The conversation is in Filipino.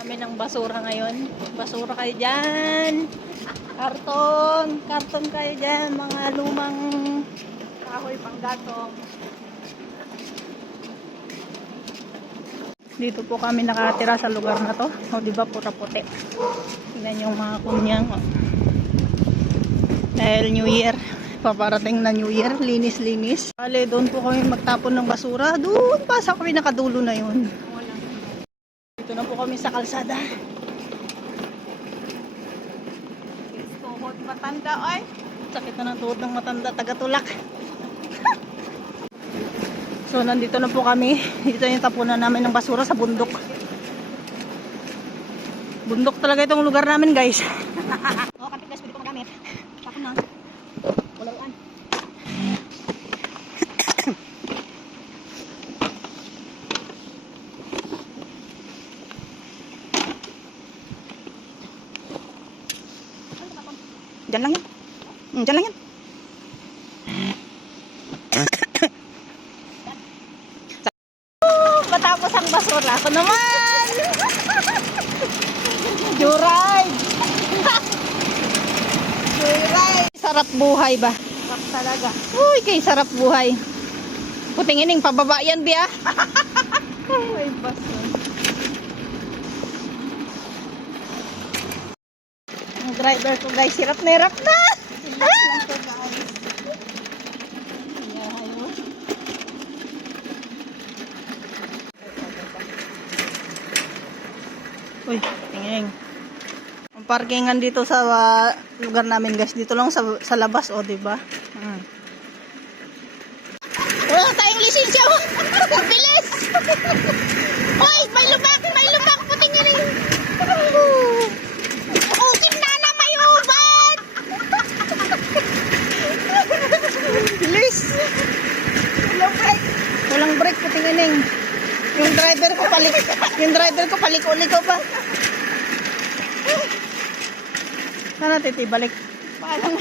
Kami ng basura ngayon. Basura kayo dyan. Karton. Karton kayo dyan. Mga lumang kahoy panggatong. Dito po kami nakatira sa lugar na to. O diba pura puti. Tingnan yung mga kunyang. Dahil New Year. Paparating na New Year. Linis-linis. Bale, doon po kami magtapon ng basura. Doon pa sa kami nakadulo na yun. Dito na po kami sa kalsada. Tuhod matanda ay. Sakit na ng tuhod ng matanda. Tagatulak. So nandito na po kami. Dito yung tapunan namin ng basura sa bundok. Bundok talaga itong lugar namin guys. Oh, kapit guys. Pwede ko magamit. Tapon na. Walaruan. Diyan lang yan. Diyan lang yan. Matapos ang basura. Ako naman. Joyride. Joyride. Sarap buhay ba? Sarap talaga. Uy, kay sarap buhay. Puting ining pababa yan, Bia. Ay, baso. Ang driver ko guys, hirap na hirap na. Lang to guys. Uy, tingin. Ang parkingan dito sa lugar namin guys, dito lang sa labas, oh, di ba? Wala tayong lisensya. Bilis. Hoy, may lubak, puting ining. Usim na na may ubat. Bilis. Walang break, puting ining. Yung driver ko paliko-liko pa. Sana titi balik. Paano?